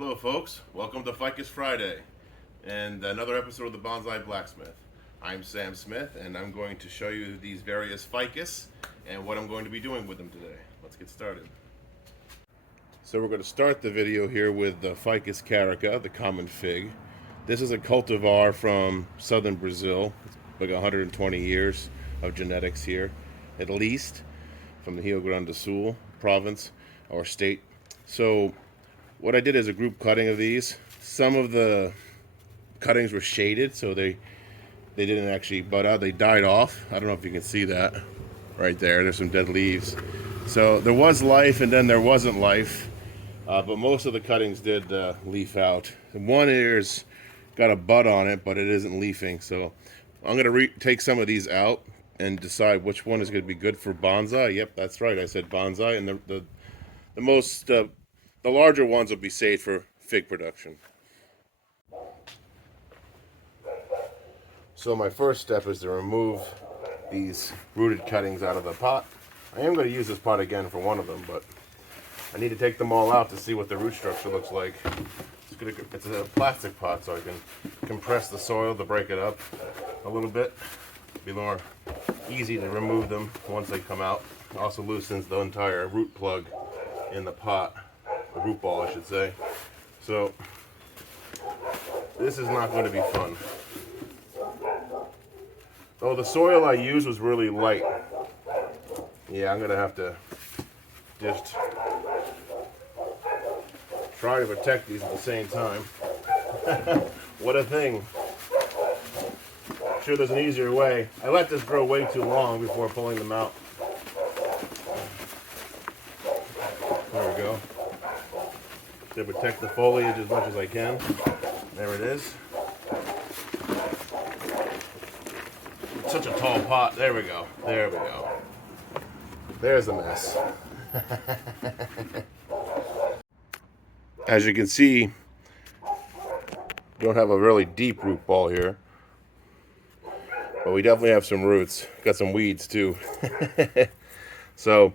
Hello folks, welcome to Ficus Friday and another episode of the Bonsai Blacksmith. I'm Sam Smith and I'm going to show you these various ficus and what I'm going to be doing with them today. Let's get started. So we're going to start the video here with the Ficus carica, the common fig. This is a cultivar from southern Brazil. It's like 120 years of genetics here, at least, from the Rio Grande do Sul province or state. So what I did is a group cutting of these. Some of the cuttings were shaded, so they didn't actually bud out. They died off. I don't know if you can see that right there. There's some dead leaves. So there was life and then there wasn't life, but most of the cuttings did leaf out. One here's got a bud on it, but it isn't leafing. So I'm going to take some of these out and decide which one is going to be good for bonsai. Yep, that's right. I said bonsai, and the larger ones will be saved for fig production. So my first step is to remove these rooted cuttings out of the pot. I am going to use this pot again for one of them, but I need to take them all out to see what the root structure looks like. It's a plastic pot, so I can compress the soil to break it up a little bit. It'll be more easy to remove them once they come out. It also loosens the entire root plug in the pot. The root ball, I should say. So this is not going to be fun. Oh, the soil I used was really light. Yeah, I'm going to have to just try to protect these at the same time. What a thing. I'm sure there's an easier way. I let this grow way too long before pulling them out. There we go. To protect the foliage as much as I can. There it is. It's such a tall pot. There we go. There we go. There's a mess. As you can see, we don't have a really deep root ball here. But we definitely have some roots. Got some weeds too. So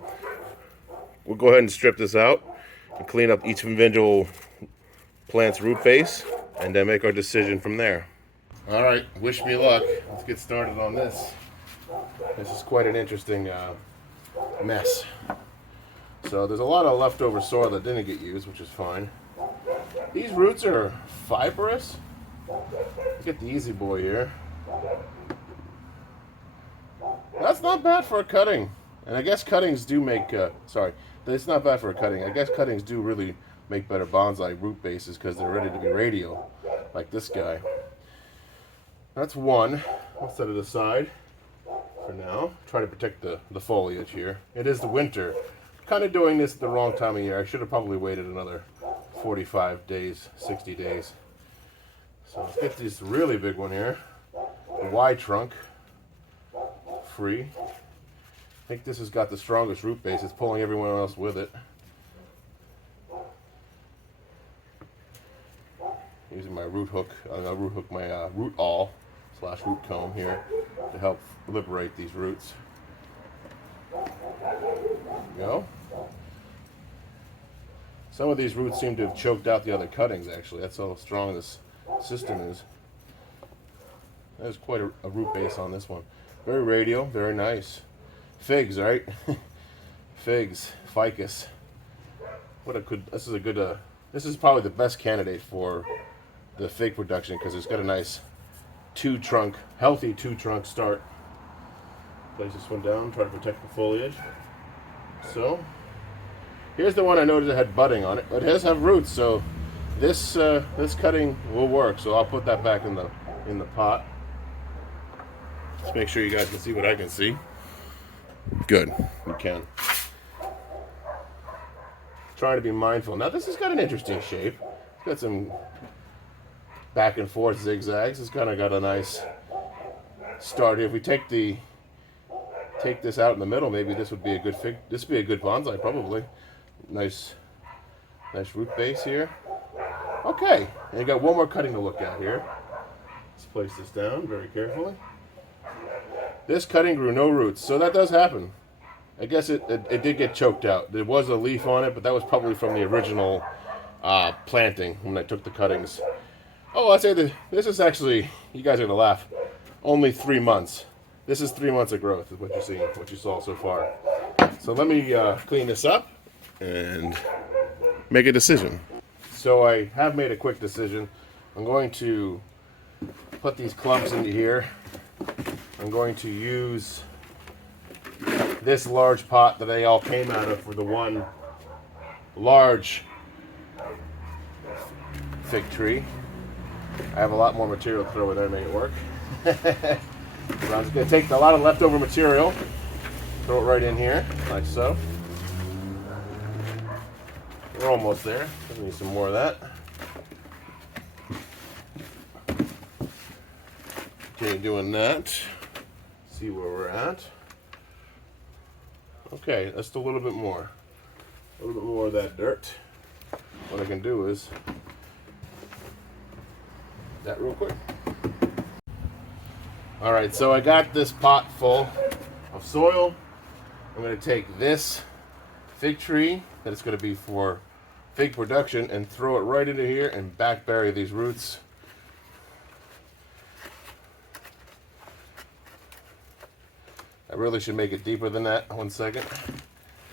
we'll go ahead and strip this out and clean up each individual plant's root base and then make our decision from there. All right, wish me luck. Let's get started on this. This is quite an interesting mess. So there's a lot of leftover soil that didn't get used, which is fine. These roots are fibrous. Let's get the easy boy here. That's not bad for a cutting. And I guess cuttings do make, it's not bad for a cutting. I guess cuttings do really make better bonsai root bases because they're ready to be radial, like this guy. That's one. I'll set it aside for now. Try to protect the foliage here. It is the winter. Kind of doing this at the wrong time of year. I should have probably waited another 45 days, 60 days. So let's get this really big one here. The Y trunk. Free. I think this has got the strongest root base. It's pulling everyone else with it. Using my root hook, my root awl / root comb here to help liberate these roots. There we go. Some of these roots seem to have choked out the other cuttings, actually. That's how strong this system is. There's quite a root base on this one. Very radial, very nice. Figs, right? Figs, ficus. This is probably the best candidate for the fig production because it's got a nice healthy two trunk start. Place this one down, try to protect the foliage. So, here's the one I noticed that had budding on it. It does have roots, so this cutting will work. So I'll put that back in the pot. Let's make sure you guys can see what I can see. Good, you can. Trying to be mindful. Now this has got an interesting shape. It's got some back and forth zigzags. It's kind of got a nice start here. If we take this out in the middle, maybe this would be a good fig. This would be a good bonsai, probably. Nice root base here. Okay, and you got one more cutting to look at here. Let's place this down very carefully. This cutting grew no roots, so that does happen. I guess it did get choked out. There was a leaf on it, but that was probably from the original planting when I took the cuttings. Oh, I'd say that this is actually, you guys are gonna laugh, only 3 months. This is 3 months of growth is what you're seeing, what you saw so far. So let me clean this up and make a decision. So I have made a quick decision. I'm going to put these clumps into here. I'm going to use this large pot that they all came out of for the one large fig tree. I have a lot more material to throw in there to make it work. So I'm just going to take a lot of leftover material, throw it right in here, like so. We're almost there. We need some more of that. Continue doing that. See where we're at. Okay, just a little bit more. A little bit more of that dirt. What I can do is that real quick. All right, so I got this pot full of soil. I'm going to take this fig tree that it's going to be for fig production and throw it right into here and back bury these roots. I really should make it deeper than that. 1 second.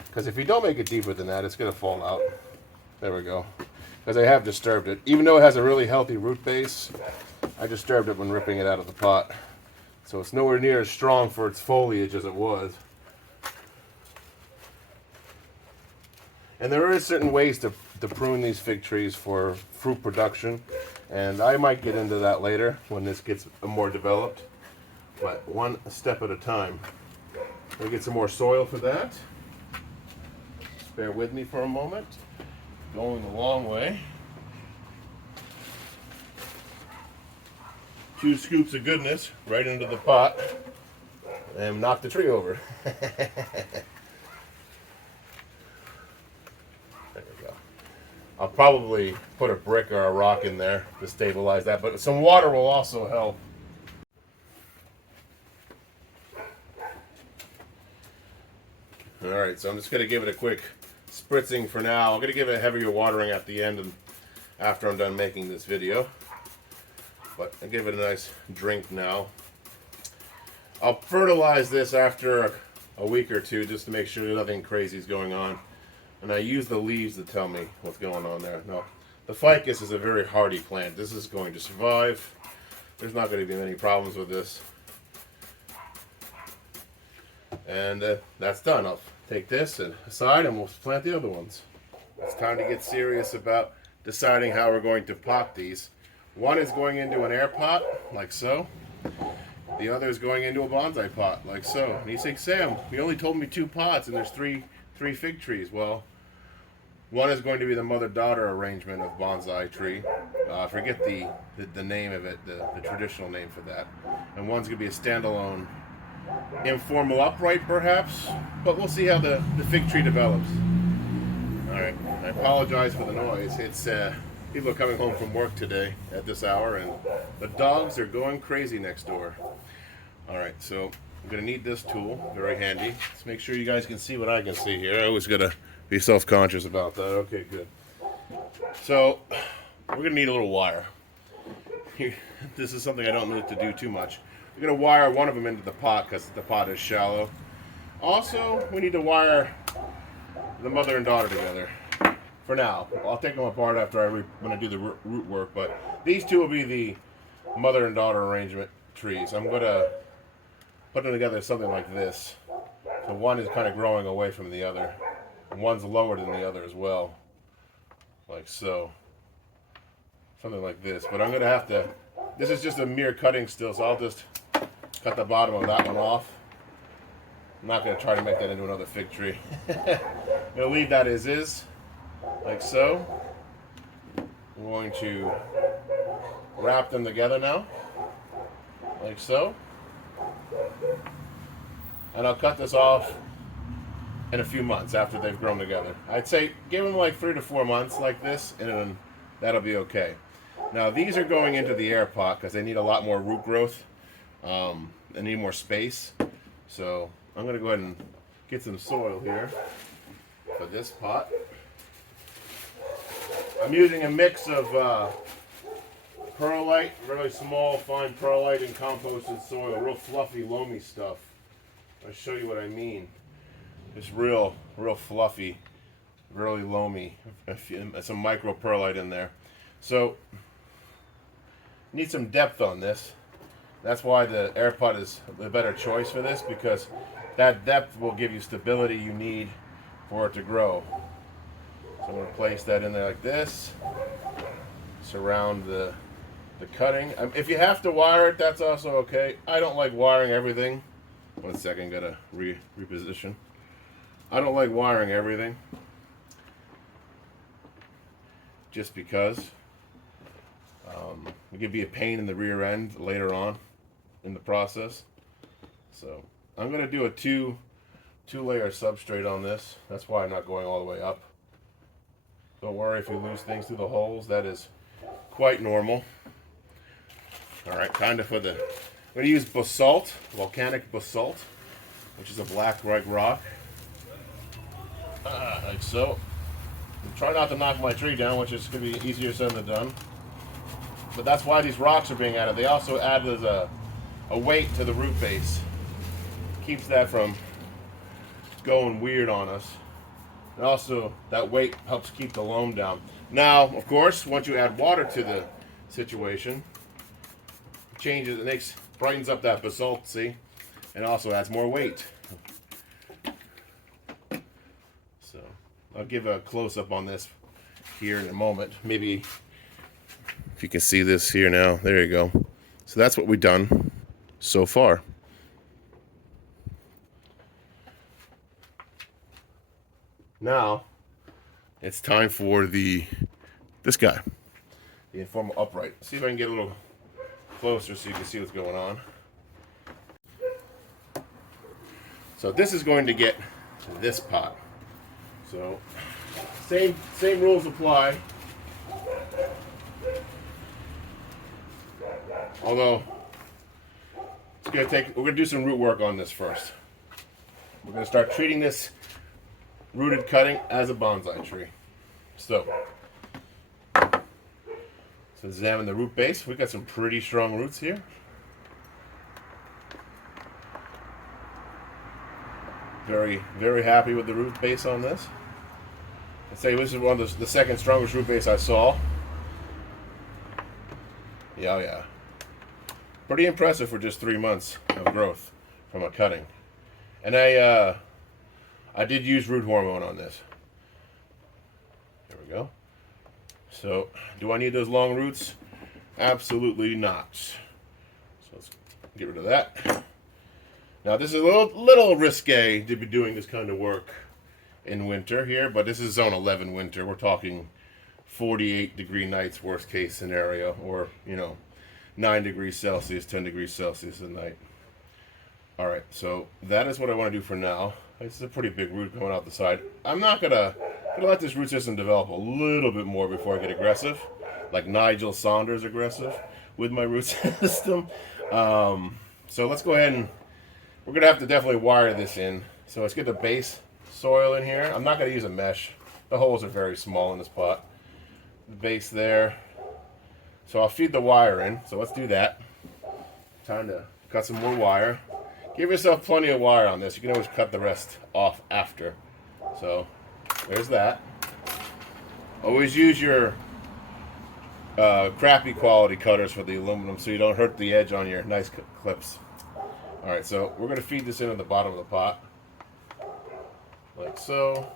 Because if you don't make it deeper than that, it's going to fall out. There we go. Because I have disturbed it. Even though it has a really healthy root base, I disturbed it when ripping it out of the pot. So it's nowhere near as strong for its foliage as it was. And there are certain ways to prune these fig trees for fruit production. And I might get into that later when this gets more developed. But one step at a time. We'll get some more soil for that. Just bear with me for a moment. Going the long way. 2 scoops of goodness right into the pot and knock the tree over. There we go. I'll probably put a brick or a rock in there to stabilize that, but some water will also help. Alright, so I'm just going to give it a quick spritzing for now. I'm going to give it a heavier watering at the end and after I'm done making this video. But I'll give it a nice drink now. I'll fertilize this after a week or two just to make sure nothing crazy is going on. And I use the leaves to tell me what's going on there. Now, the ficus is a very hardy plant. This is going to survive. There's not going to be many problems with this. And that's done. I'll take this aside and we'll plant the other ones. It's time to get serious about deciding how we're going to pot these. One is going into an air pot, like so. The other is going into a bonsai pot, like so. And you say, Sam, you only told me 2 pots and there's three fig trees. Well, one is going to be the mother-daughter arrangement of bonsai tree. I forget the name of it, the traditional name for that. And one's going to be a standalone informal upright, perhaps. But we'll see how the fig tree develops. All right, I apologize for the noise. It's people are coming home from work today at this hour, and the dogs are going crazy next door. All right, so I'm going to need this tool, very handy. Let's make sure you guys can see what I can see here. I always got to be self-conscious about that. Okay, good. So we're going to need a little wire. This is something I don't need to do too much. We're going to wire one of them into the pot because the pot is shallow. Also, we need to wire the mother and daughter together. For now, I'll take them apart after when I do the root work, but these two will be the mother and daughter arrangement trees. I'm going to put them together something like this. So one is kind of growing away from the other, and one's lower than the other as well, like so. Something like this, but I'm going to have to, this is just a mere cutting still, so I'll just cut the bottom of that one off. I'm not going to try to make that into another fig tree. I'm going to leave that as is. Like so. I'm going to wrap them together now, like so. And I'll cut this off in a few months after they've grown together. I'd say give them like 3 to 4 months like this, and then that'll be okay. Now these are going into the air pot because they need a lot more root growth. They need more space. So I'm going to go ahead and get some soil here for this pot. I'm using a mix of perlite, really small, fine perlite, and composted soil. Real fluffy, loamy stuff. I'll show you what I mean. Just real fluffy, really loamy. Some micro perlite in there. So, need some depth on this. That's why the air pot is a better choice for this, because that depth will give you stability you need for it to grow. So I'm going to place that in there like this. Surround the cutting. If you have to wire it, that's also okay. I don't like wiring everything. 1 second, gotta reposition. I don't like wiring everything, just because it could be a pain in the rear end later on in the process. So I'm gonna do a two-layer substrate on this. That's why I'm not going all the way up. Don't worry if you lose things through the holes. That is quite normal. All right, kind of for the. I'm going to use basalt, volcanic basalt, which is a black rock. Like so. And try not to knock my tree down, which is going to be easier said than done. But that's why these rocks are being added. They also add as a weight to the root base. Keeps that from going weird on us. And also, that weight helps keep the loam down. Now, of course, once you add water to the situation, it changes, it brightens up that basalt, see? And also adds more weight. So, I'll give a close-up on this here in a moment. Maybe if you can see this here now. There you go. So that's what we've done so far. Now, it's time for this guy, the informal upright. See if I can get a little closer so you can see what's going on. So this is going to get this pot. So same rules apply. Although we're gonna do some root work on this first. We're gonna start treating this rooted cutting as a bonsai tree. So examine the root base. We've got some pretty strong roots here. Very, very happy with the root base on this. I'd say this is one of the second strongest root base I saw. Yeah. Pretty impressive for just 3 months of growth from a cutting. And I did use root hormone on this. There we go. So, do I need those long roots? Absolutely not. So let's get rid of that. Now this is a little risque to be doing this kind of work in winter here, but this is zone 11 winter. We're talking 48-degree nights, worst case scenario, or 9 degrees Celsius, 10 degrees Celsius at night. All right, so that is what I want to do for now. This is a pretty big root going out the side. I'm not gonna let this root system develop a little bit more before I get aggressive, like Nigel Saunders aggressive with my root system. So let's go ahead and we're gonna have to definitely wire this in. So let's get the base soil in here. I'm not gonna use a mesh. The holes are very small in this pot. The base there. So I'll feed the wire in. So let's do that. Time to cut some more wire. Give yourself plenty of wire on this. You can always cut the rest off after. So there's that. Always use your crappy quality cutters for the aluminum so you don't hurt the edge on your nice clips. Alright, so we're going to feed this into the bottom of the pot. Like so.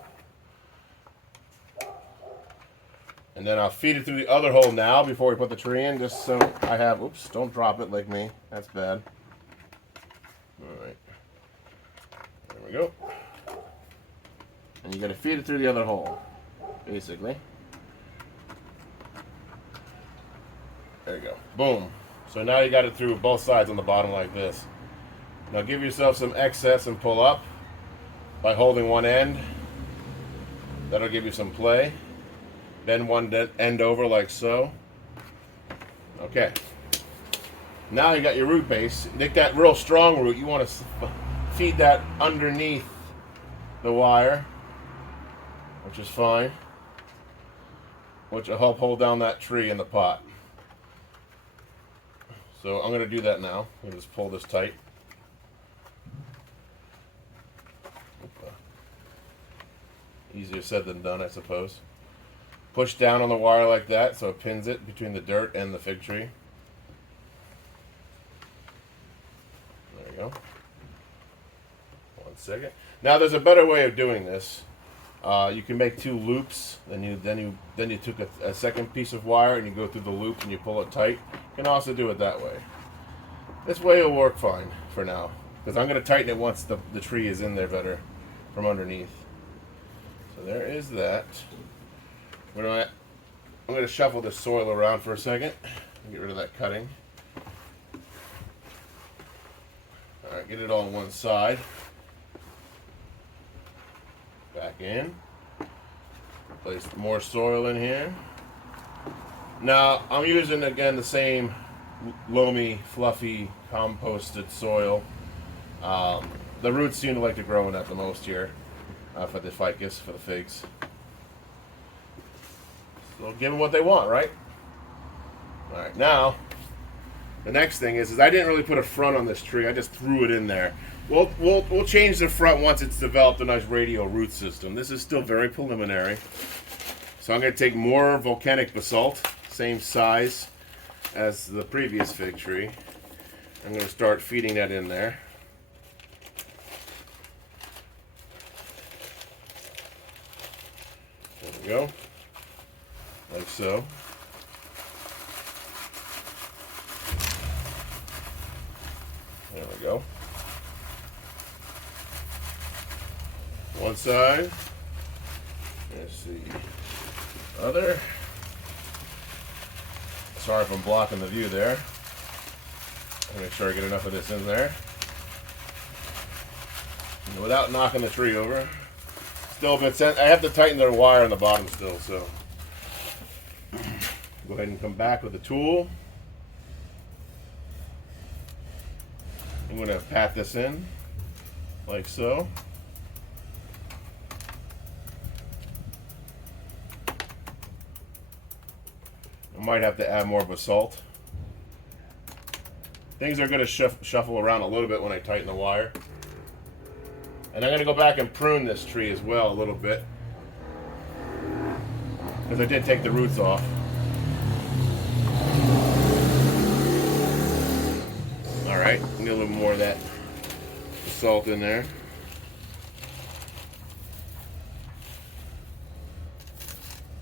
And then I'll feed it through the other hole now before we put the tree in, just so I have, oops, don't drop it like me. That's bad. Alright. There we go. And you're going to feed it through the other hole, basically. There you go. Boom. So now you got it through both sides on the bottom like this. Now give yourself some excess and pull up by holding one end. That'll give you some play. Bend one end over like so. Okay. Now you got your root base. Take that real strong root. You want to feed that underneath the wire, which is fine. which will help hold down that tree in the pot. So I'm going to do that now. I'm going to just pull this tight. Easier said than done, I suppose. Push down on the wire like that so it pins it between the dirt and the fig tree. There you go. 1 second. Now there's a better way of doing this. You can make 2 loops. Then you took a second piece of wire and you go through the loop and you pull it tight. You can also do it that way. This way will work fine for now, because I'm going to tighten it once the tree is in there better from underneath. So there is that. I'm going to shuffle the soil around for a second and get rid of that cutting. Alright, get it all on one side. Back in. Place more soil in here. Now, I'm using again the same loamy, fluffy, composted soil. The roots seem to like to grow in that the most here for the ficus, for the figs. So give them what they want, right? Alright, now, the next thing is I didn't really put a front on this tree. I just threw it in there. We'll change the front once it's developed a nice radial root system. This is still very preliminary. So I'm going to take more volcanic basalt, same size as the previous fig tree. I'm going to start feeding that in there. There we go. Like so. There we go. One side. Let's see. Other. Sorry if I'm blocking the view there. I'll make sure I get enough of this in there. And without knocking the tree over. Still a bit I have to tighten the wire on the bottom still, so. Go ahead and come back with the tool. I'm going to pat this in, like so. I might have to add more basalt. Things are going to shuffle around a little bit when I tighten the wire. And I'm going to go back and prune this tree as well a little bit, because I did take the roots off. Alright, get a little more of that salt in there.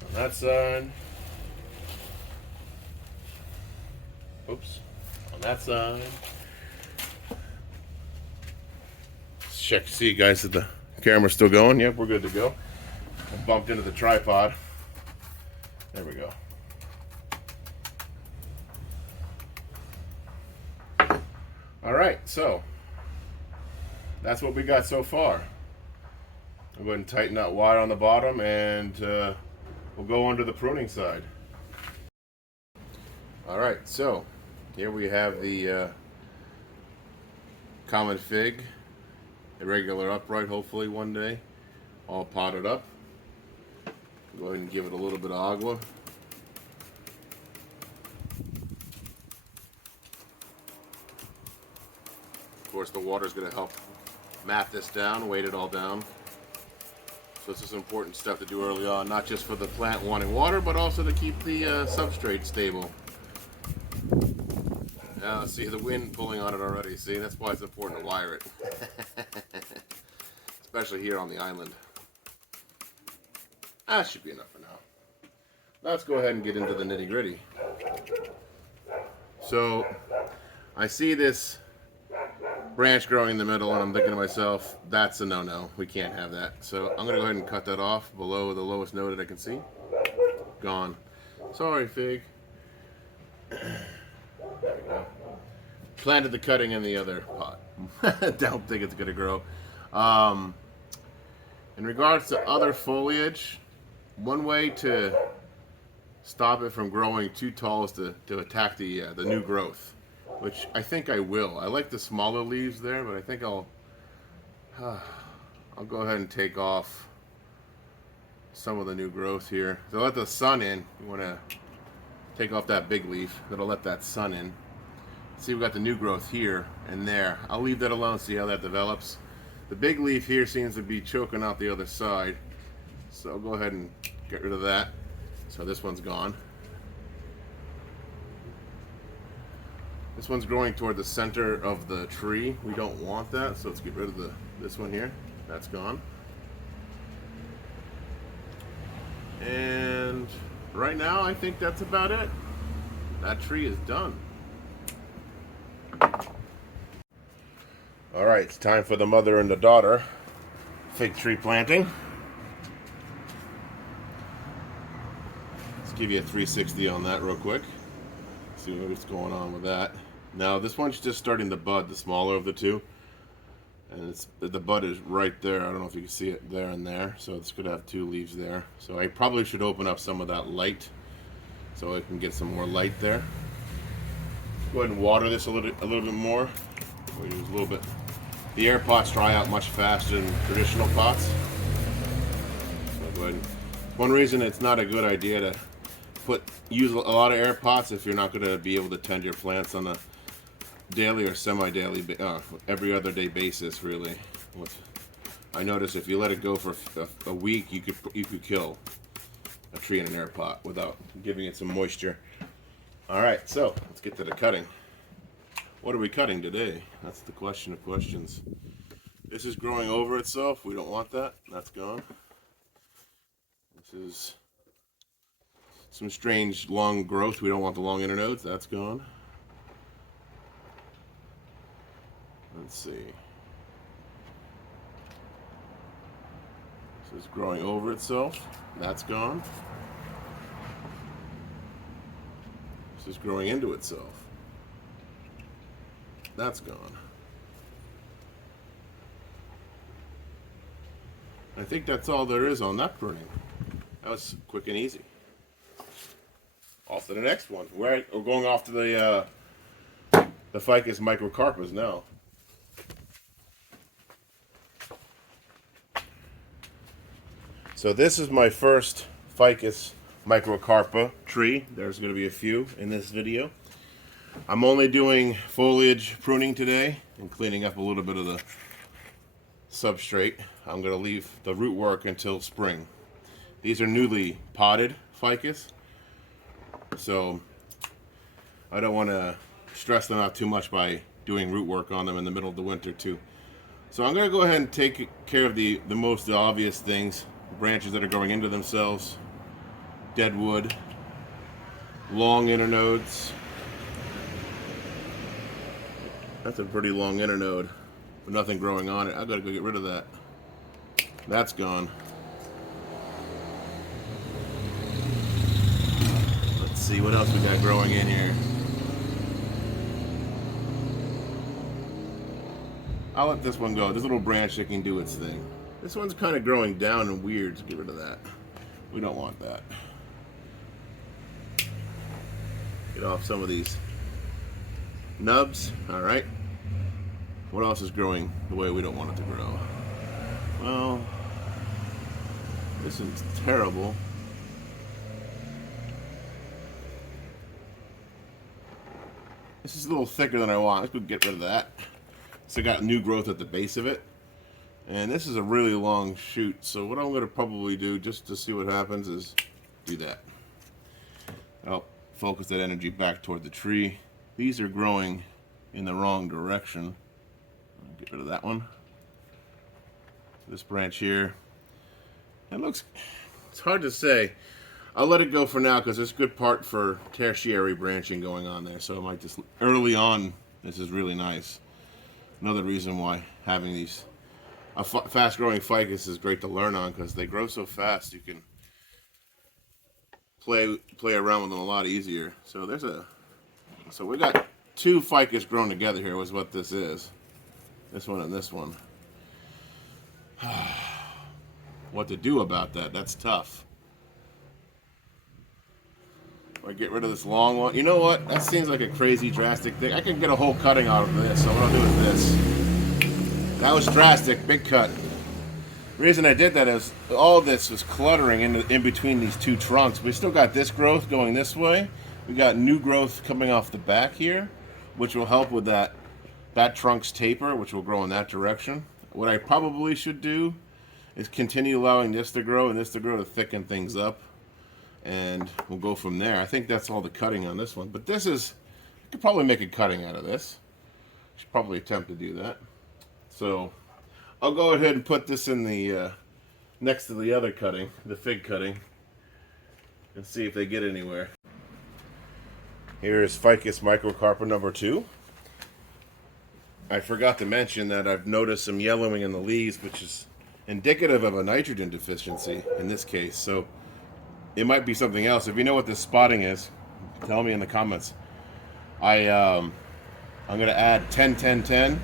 On that side. Oops. On that side. Let's check to see, guys, that the camera's still going. Yep, we're good to go. I bumped into the tripod. There we go. Alright, so that's what we got so far. I'll go ahead and tighten that wire on the bottom, and we'll go on to the pruning side. Alright, so here we have the common fig, irregular upright, hopefully one day, all potted up. Go ahead and give it a little bit of agua. Of course, the water is going to help mat this down, weight it all down. So this is important stuff to do early on, not just for the plant wanting water, but also to keep the substrate stable. Now, see the wind pulling on it already. See, that's why it's important to wire it, especially here on the island. That should be enough for now. Let's go ahead and get into the nitty-gritty. So I see this branch growing in the middle, and I'm thinking to myself, that's a no-no. We can't have that. So I'm going to go ahead and cut that off below the lowest note that I can see. Gone. Sorry, fig. There we go. Planted the cutting in the other pot. Don't think it's going to grow. In regards to other foliage, one way to stop it from growing too tall is to attack the new growth, which I think I will. I like the smaller leaves there, but I think I'll go ahead and take off some of the new growth here. To let the sun in, you want to take off that big leaf. It'll let that sun in. See, we got the new growth here and there. I'll leave that alone, see how that develops. The big leaf here seems to be choking out the other side, so I'll go ahead and get rid of that. So this one's gone. This one's growing toward the center of the tree. We don't want that, so let's get rid of this one here. That's gone. And right now, I think that's about it. That tree is done. All right, it's time for the mother and the daughter fig tree planting. Let's give you a 360 on that real quick. See what's going on with that. Now this one's just starting to bud, the smaller of the two, and the bud is right there. I don't know if you can see it there and there, so it's going to have two leaves there. So I probably should open up some of that light so I can get some more light there. Go ahead and water this a little bit more. We'll use a little bit. The air pots dry out much faster than traditional pots. So go ahead. One reason it's not a good idea to use a lot of air pots if you're not going to be able to tend your plants on a daily or semi-daily, every other day basis. Really, I notice if you let it go for a week, you could kill a tree in an air pot without giving it some moisture. All right, so let's get to the cutting. What are we cutting today? That's the question of questions. This is growing over itself. We don't want that. That's gone. This is some strange long growth. We don't want the long internodes. That's gone. Let's see. This is growing over itself. That's gone. This is growing into itself. That's gone. I think that's all there is on that pruning. That was quick and easy. Off to the next one. We're going off to the Ficus microcarpus now. So this is my first Ficus microcarpa tree. There's going to be a few in this video. I'm only doing foliage pruning today and cleaning up a little bit of the substrate. I'm going to leave the root work until spring. These are newly potted ficus, so I don't want to stress them out too much by doing root work on them in the middle of the winter too. So I'm going to go ahead and take care of the most obvious things. Branches that are growing into themselves, dead wood, long internodes. That's a pretty long internode, but nothing growing on it. I've got to go get rid of that. That's gone. Let's see what else we got growing in here. I'll let this one go. This little branch that can do its thing. This one's kind of growing down and weird, so get rid of that. We don't want that. Get off some of these nubs. All right. What else is growing the way we don't want it to grow? Well, this is terrible. This is a little thicker than I want. Let's go get rid of that. So I got new growth at the base of it. And this is a really long shoot, so what I'm going to probably do, just to see what happens, is do that. I'll focus that energy back toward the tree. These are growing in the wrong direction. I'll get rid of that one. This branch here. It's hard to say. I'll let it go for now because there's a good part for tertiary branching going on there. So I might just, early on, this is really nice. Another reason why having these fast-growing ficus is great to learn on, because they grow so fast you can play around with them a lot easier. So so we got two ficus grown together here was what this is. This one and this one. What to do about that? That's tough. I get rid of this long one. You know what? That seems like a crazy drastic thing. I can get a whole cutting out of this, so what I'll do is this. That was drastic, big cut. The reason I did that is all this was cluttering in between these two trunks. We still got this growth going this way. We got new growth coming off the back here, which will help with that trunk's taper, which will grow in that direction. What I probably should do is continue allowing this to grow and this to grow to thicken things up, and we'll go from there. I think that's all the cutting on this one, but this is, I could probably make a cutting out of this. Should probably attempt to do that. So I'll go ahead and put this in the next to the other cutting, the fig cutting, and see if they get anywhere. Here's Ficus microcarpa number 2. I forgot to mention that I've noticed some yellowing in the leaves, which is indicative of a nitrogen deficiency in this case. So it might be something else. If you know what this spotting is, tell me in the comments. I'm going to add 10-10-10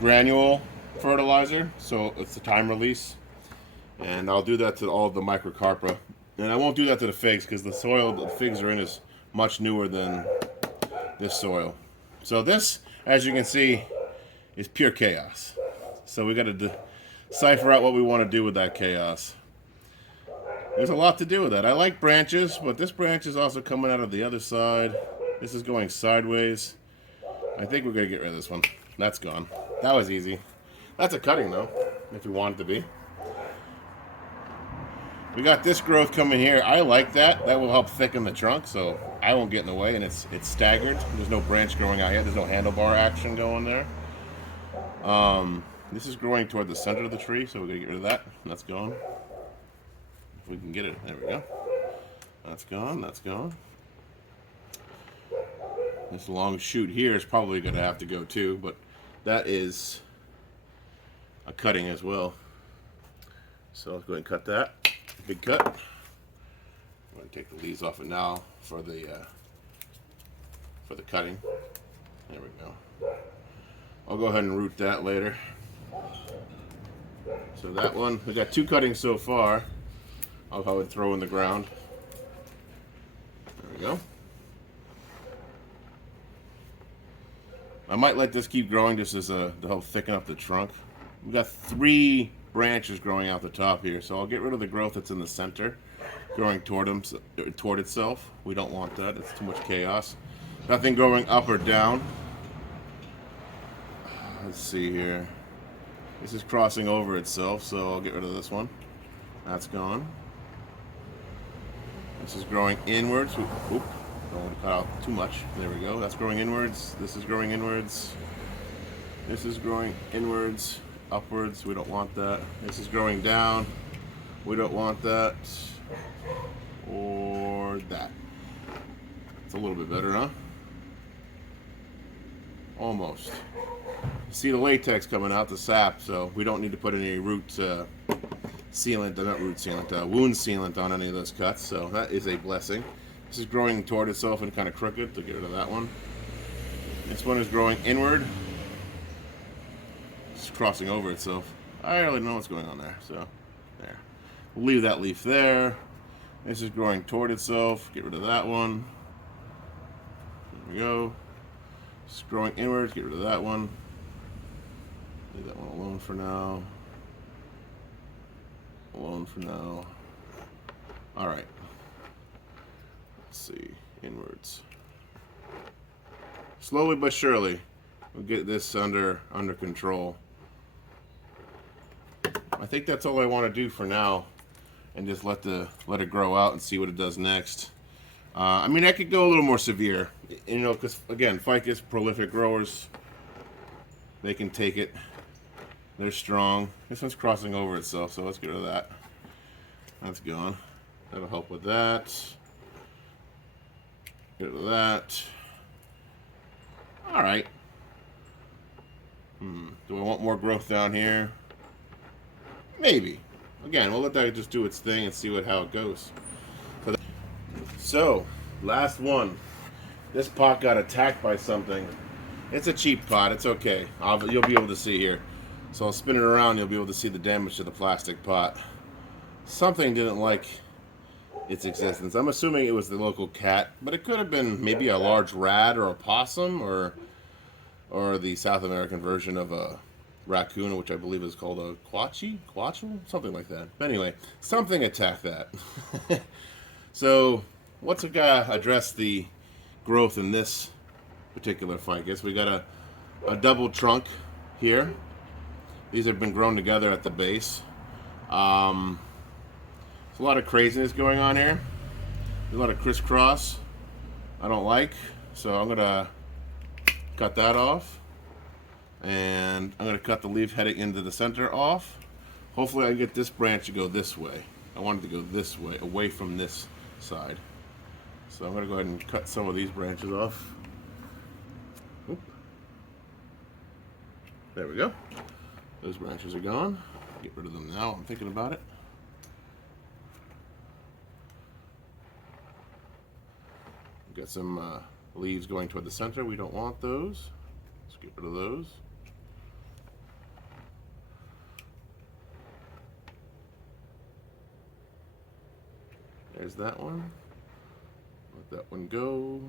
granule fertilizer, so it's the time release, and I'll do that to all of the microcarpa, and I won't do that to the figs because the soil the figs are in is much newer than this soil. So this, as you can see, is pure chaos. So we got to decipher out what we want to do with that chaos. There's a lot to do with that. I like branches, but this branch is also coming out of the other side. This is going sideways. I think we're going to get rid of this one. That's gone. That was easy. That's a cutting, though, if we want it to be. We got this growth coming here. I like that. That will help thicken the trunk, so I won't get in the way, and it's staggered. There's no branch growing out yet. There's no handlebar action going there. This is growing toward the center of the tree, so we're going to get rid of that. That's gone. If we can get it. There we go. That's gone. That's gone. This long shoot here is probably going to have to go too, but that is a cutting as well. So let's go ahead and cut that. Big cut. I'm going to take the leaves off it now for the cutting. There we go. I'll go ahead and root that later. So that one, we got 2 cuttings so far. I'll probably throw in the ground. There we go. I might let this keep growing just as to help thicken up the trunk. We've got 3 branches growing out the top here, so I'll get rid of the growth that's in the center, growing toward itself. We don't want that. It's too much chaos. Nothing growing up or down. Let's see here. This is crossing over itself, so I'll get rid of this one. That's gone. This is growing inwards. Oop, don't want to cut out too much. There we go. That's growing inwards. This is growing inwards. This is growing inwards, upwards. We don't want that. This is growing down. We don't want that. Or that. It's a little bit better, huh? Almost. See the latex coming out, the sap, so we don't need to put any root sealant, not root sealant, wound sealant on any of those cuts, so that is a blessing. This is growing toward itself and kind of crooked, to get rid of that one. This one is growing inward. It's crossing over itself. I don't really know what's going on there, so there. We'll leave that leaf there. This is growing toward itself. Get rid of that one. There we go. It's growing inwards. Get rid of that one. Leave that one alone for now. Alone for now. All right. Let's see. Inwards. Slowly but surely, we'll get this under control. I think that's all I want to do for now, and just let it grow out and see what it does next. I mean, I could go a little more severe, you know, because again, ficus, prolific growers, they can take it. They're strong. This one's crossing over itself, so let's get rid of that. That's gone. That'll help with that. Get rid of that. All right. Do I want more growth down here? Maybe. Again, we'll let that just do its thing and see how it goes. So, last one. This pot got attacked by something. It's a cheap pot. It's okay. You'll be able to see here. So I'll spin it around. You'll be able to see the damage to the plastic pot. Something didn't like its existence. I'm assuming it was the local cat, but it could have been maybe a large rat or a possum or the South American version of a raccoon, which I believe is called a quachel, something like that. But anyway, something attacked that. So once we got address the growth in this particular ficus, we got a double trunk here. These have been grown together at the base. There's a lot of craziness going on here. There's a lot of crisscross I don't like, so I'm gonna cut that off, and I'm gonna cut the leaf heading into the center off. Hopefully I can get this branch to go this way. I want it to go this way, away from this side. So I'm gonna go ahead and cut some of these branches off. Oop. There we go. Those branches are gone. Get rid of them now. I'm thinking about it. Got some leaves going toward the center. We don't want those. Let's get rid of those. There's that one. Let that one go.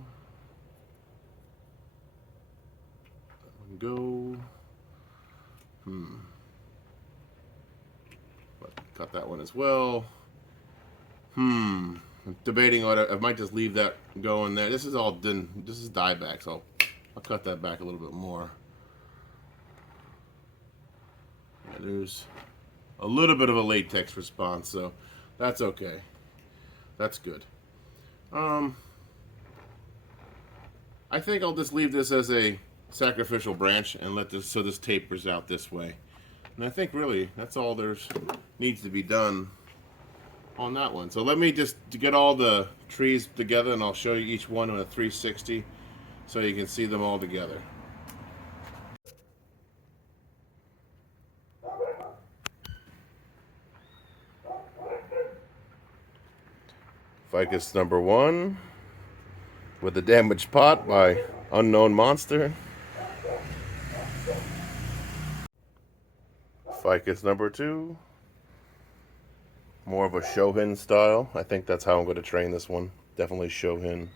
That one go. Cut that one as well. I'm debating on it. I might just leave that going there. This is all done. This is dieback, so I'll cut that back a little bit more. Yeah, there's a little bit of a latex response, so that's okay. That's good. I think I'll just leave this as a sacrificial branch and let this, so this tapers out this way. And I think really that's all there's needs to be done on that one. So let me just get all the trees together, and I'll show you each one in a 360 so you can see them all together. Ficus number 1 with the damaged pot by Unknown Monster. Ficus number 2, more of a Shohin style. I think that's how I'm going to train this one. Definitely Shohin.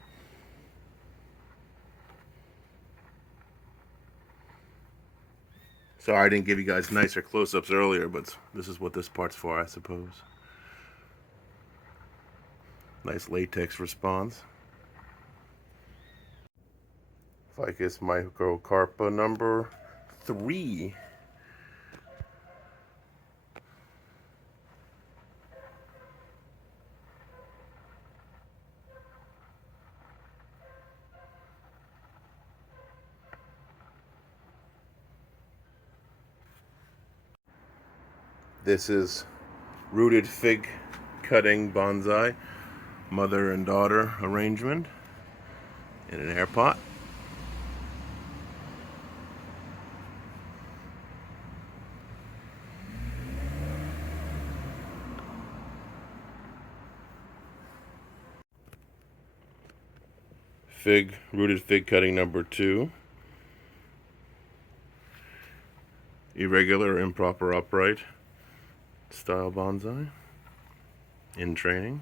Sorry I didn't give you guys nicer close-ups earlier, but this is what this part's for, I suppose. Nice latex response. Ficus microcarpa number 3. This is rooted fig cutting bonsai, mother and daughter arrangement in an air pot. Rooted fig cutting number 2. Irregular, improper, upright style bonsai in training.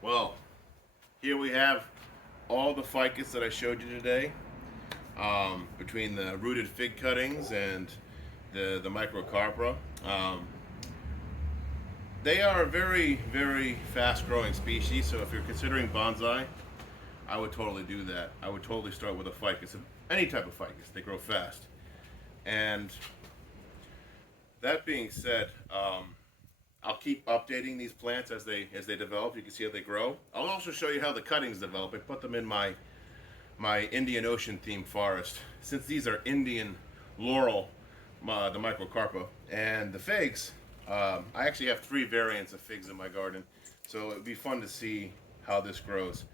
Well, here we have all the ficus that I showed you today. Between the rooted fig cuttings and the microcarpa. They are a very, very fast-growing species, so if you're considering bonsai, I would totally do that. I would totally start with a ficus, any type of ficus. They grow fast. And that being said, I'll keep updating these plants as they develop. You can see how they grow. I'll also show you how the cuttings develop. I put them in my Indian Ocean themed forest. Since these are Indian laurel, the microcarpa, and the figs, I actually have 3 variants of figs in my garden, so it would be fun to see how this grows.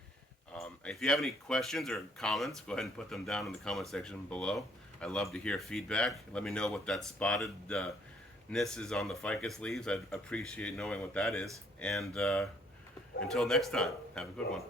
If you have any questions or comments, go ahead and put them down in the comment section below. I love to hear feedback. Let me know what that spottedness is on the ficus leaves. I'd appreciate knowing what that is. And until next time, have a good one.